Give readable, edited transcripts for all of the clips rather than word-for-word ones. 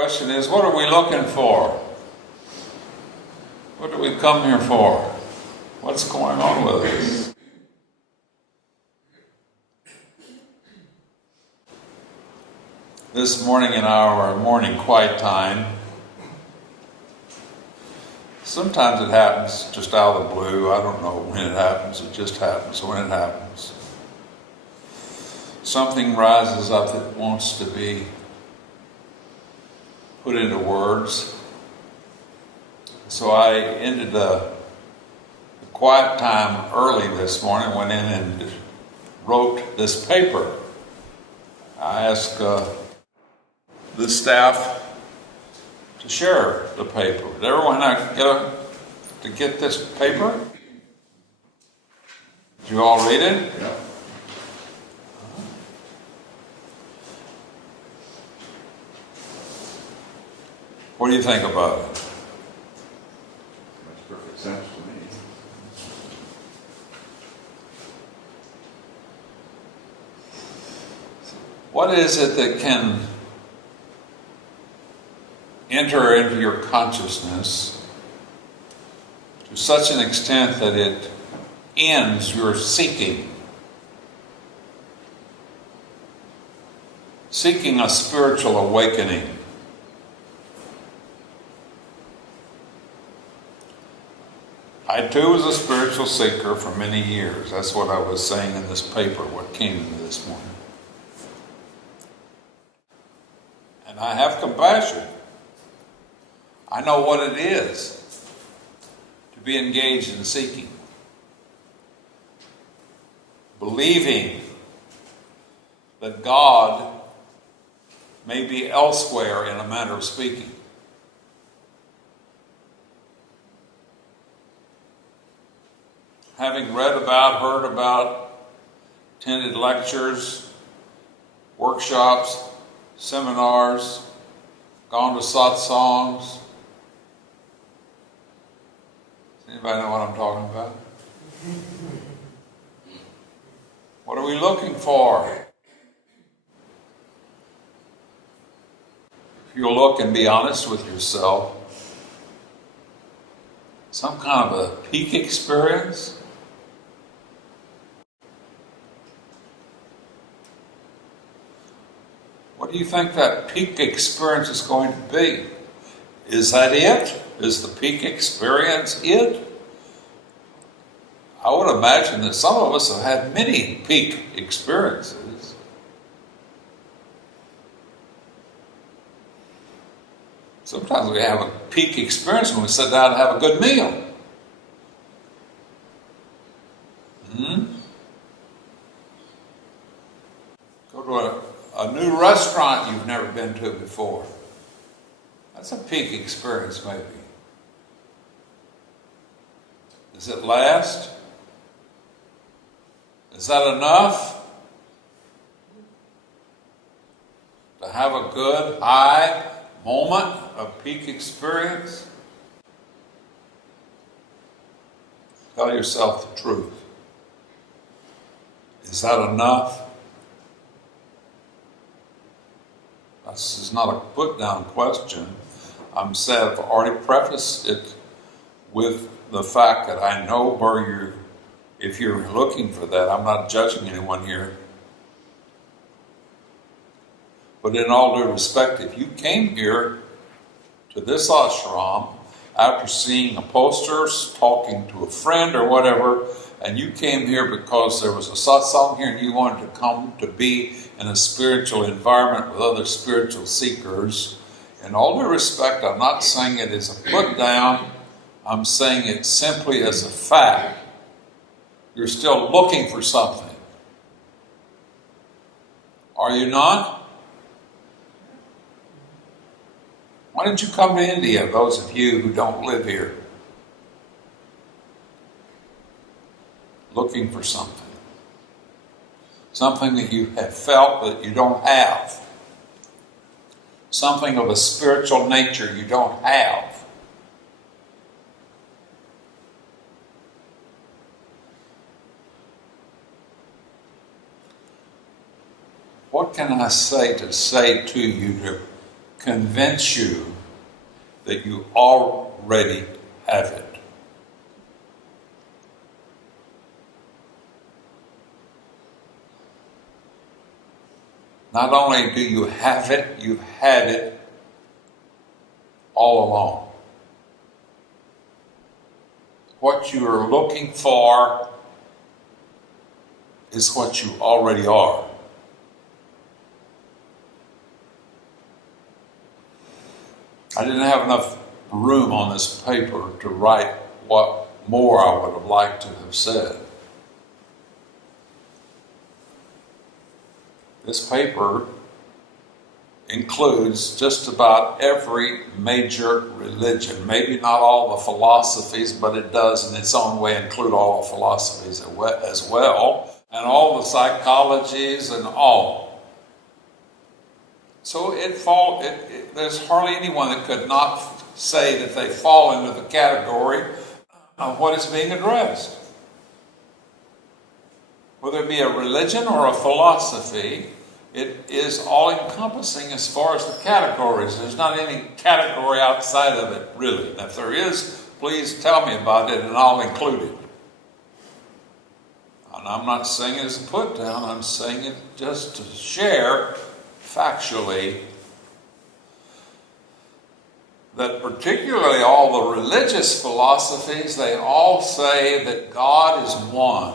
question is, what are we looking for? What do we come here for? What's going on with us? This morning in our morning quiet time, sometimes it happens just out of the blue. I don't know when it happens. It just happens when it happens. Something rises up that wants to be put into words. So I ended the quiet time early this morning, went in and wrote this paper. I asked the staff to share the paper. Did everyone get this paper? Did you all read it? Yeah. What do you think about it? Makes perfect sense to me. What is it that can enter into your consciousness to such an extent that it ends your seeking? Seeking a spiritual awakening. I too was a spiritual seeker for many years. That's what I was saying in this paper, what came to me this morning. And I have compassion. I know what it is to be engaged in seeking. Believing that God may be elsewhere, in a manner of speaking. Having read about, heard about, attended lectures, workshops, seminars, gone to satsangs. Does anybody know what I'm talking about? What are we looking for? If you'll look and be honest with yourself, some kind of a peak experience? What do you think that peak experience is going to be? Is that it? Is the peak experience it? I would imagine that some of us have had many peak experiences. Sometimes we have a peak experience when we sit down and have a good meal. Go to a new restaurant you've never been to before. That's a peak experience, maybe. Does it last? Is that enough to have a good high moment of peak experience? Tell yourself the truth. Is that enough? This is not a put-down question. I've already prefaced it with the fact that I know if you're looking for that. I'm not judging anyone here. But in all due respect, if you came here to this ashram after seeing a poster, talking to a friend or whatever, and you came here because there was a satsang here and you wanted to come to be in a spiritual environment with other spiritual seekers, in all due respect, I'm not saying it as a put down, I'm saying it simply as a fact. You're still looking for something. Are you not? Why didn't you come to India, those of you who don't live here? Looking for something. Something that you have felt that you don't have. Something of a spiritual nature you don't have. What can I say to you convince you that you already have it. Not only do you have it, you've had it all along. What you are looking for is what you already are. I didn't have enough room on this paper to write what more I would have liked to have said. This paper includes just about every major religion. Maybe not all the philosophies, but it does in its own way include all the philosophies as well, and all the psychologies and all. So there's hardly anyone that could not say that they fall into the category of what is being addressed. Whether it be a religion or a philosophy, it is all-encompassing as far as the categories. There's not any category outside of it, really. And if there is, please tell me about it and I'll include it. And I'm not saying it as a put-down, I'm saying it just to share factually that particularly all the religious philosophies, they all say that God is one.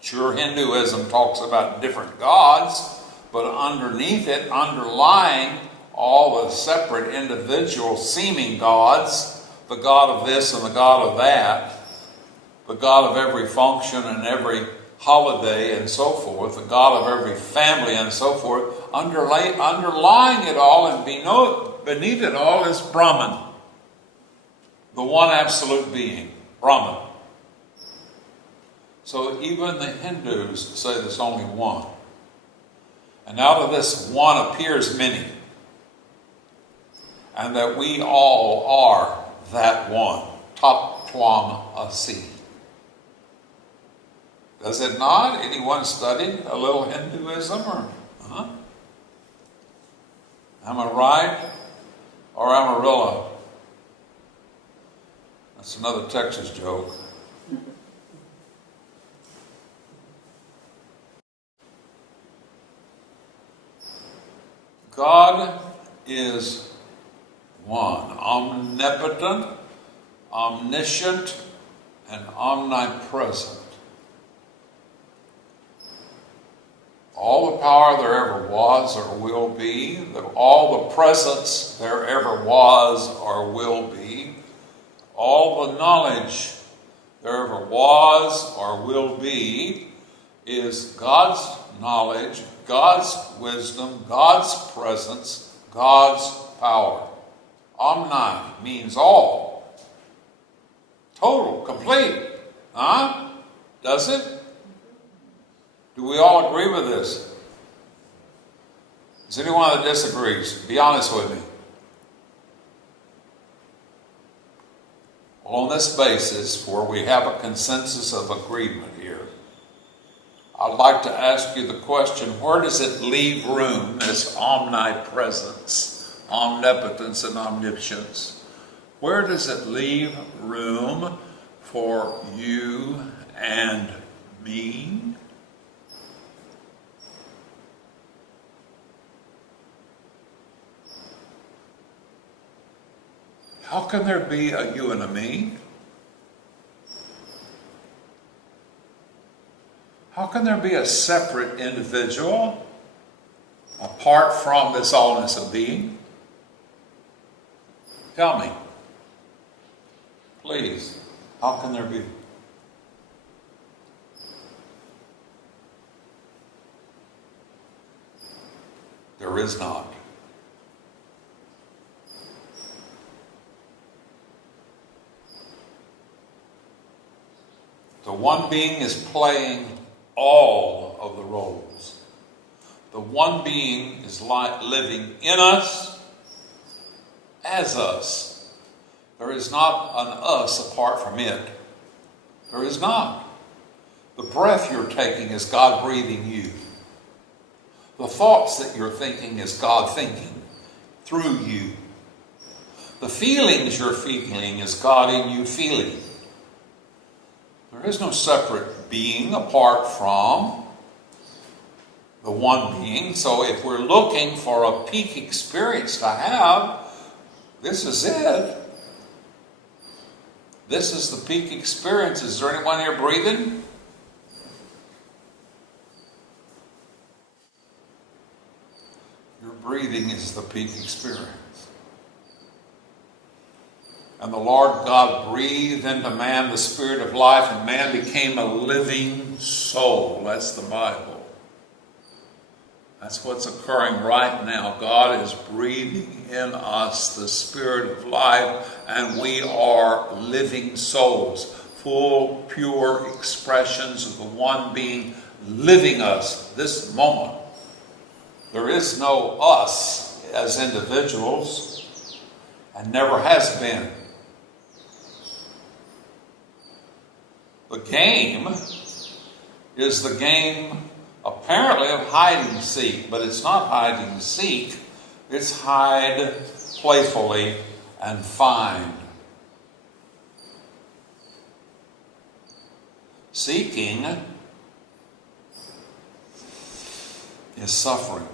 Sure, Hinduism talks about different gods, but underneath it, underlying all the separate individual seeming gods, the God of this and the God of that, the God of every function and every holiday and so forth, the God of every family and so forth, underlying it all and beneath it all is Brahman, the one absolute being, Brahman. So even the Hindus say there's only one. And out of this one appears many. And that we all are that one. Tat Tvam Asi. Does it not? Anyone studied a little Hinduism? Am I right? Or Amarillo? That's another Texas joke. God is one, omnipotent, omniscient, and omnipresent. All the power there ever was or will be, all the presence there ever was or will be, all the knowledge there ever was or will be is God's knowledge, God's wisdom, God's presence, God's power. Omni means all. Total, complete. Does it? Do we all agree with this? Is anyone that disagrees? Be honest with me. Well, on this basis, where we have a consensus of agreement here, I'd like to ask you the question, where does it leave room, this omnipresence, omnipotence, and omniscience? Where does it leave room for you and me? How can there be a you and a me? How can there be a separate individual apart from this allness of being? Tell me. Please. How can there be? There is not. The one being is playing all of the roles. The one being is living in us, as us. There is not an us apart from it. There is not. The breath you're taking is God breathing you. The thoughts that you're thinking is God thinking through you. The feelings you're feeling is God in you feeling. There is no separate being apart from the one being. So if we're looking for a peak experience to have, this is it. This is the peak experience. Is there anyone here breathing? Your breathing is the peak experience. And the Lord God breathed into man the spirit of life, and man became a living soul. That's the Bible. That's what's occurring right now. God is breathing in us the spirit of life, and we are living souls, full, pure expressions of the one being living us this moment. There is no us as individuals, and never has been. The game is the game apparently of hide and seek, but it's not hide and seek, it's hide playfully and find. Seeking is suffering.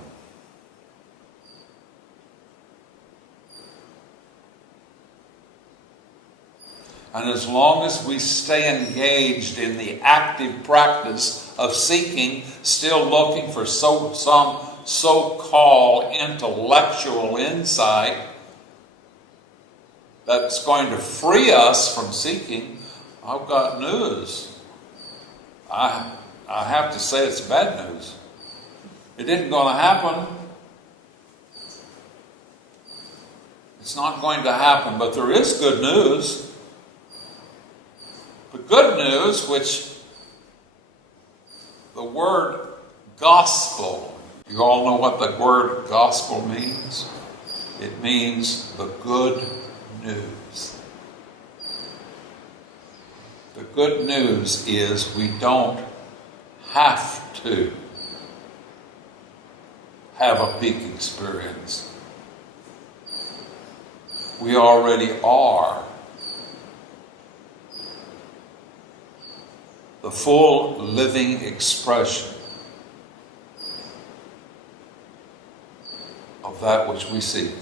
And as long as we stay engaged in the active practice of seeking, still looking for some so-called intellectual insight that's going to free us from seeking, I've got news. I have to say it's bad news. It isn't going to happen. It's not going to happen, but there is good news. The good news, which the word gospel, you all know what the word gospel means? It means the good news. The good news is we don't have to have a peak experience. We already are the full living expression of that which we seek.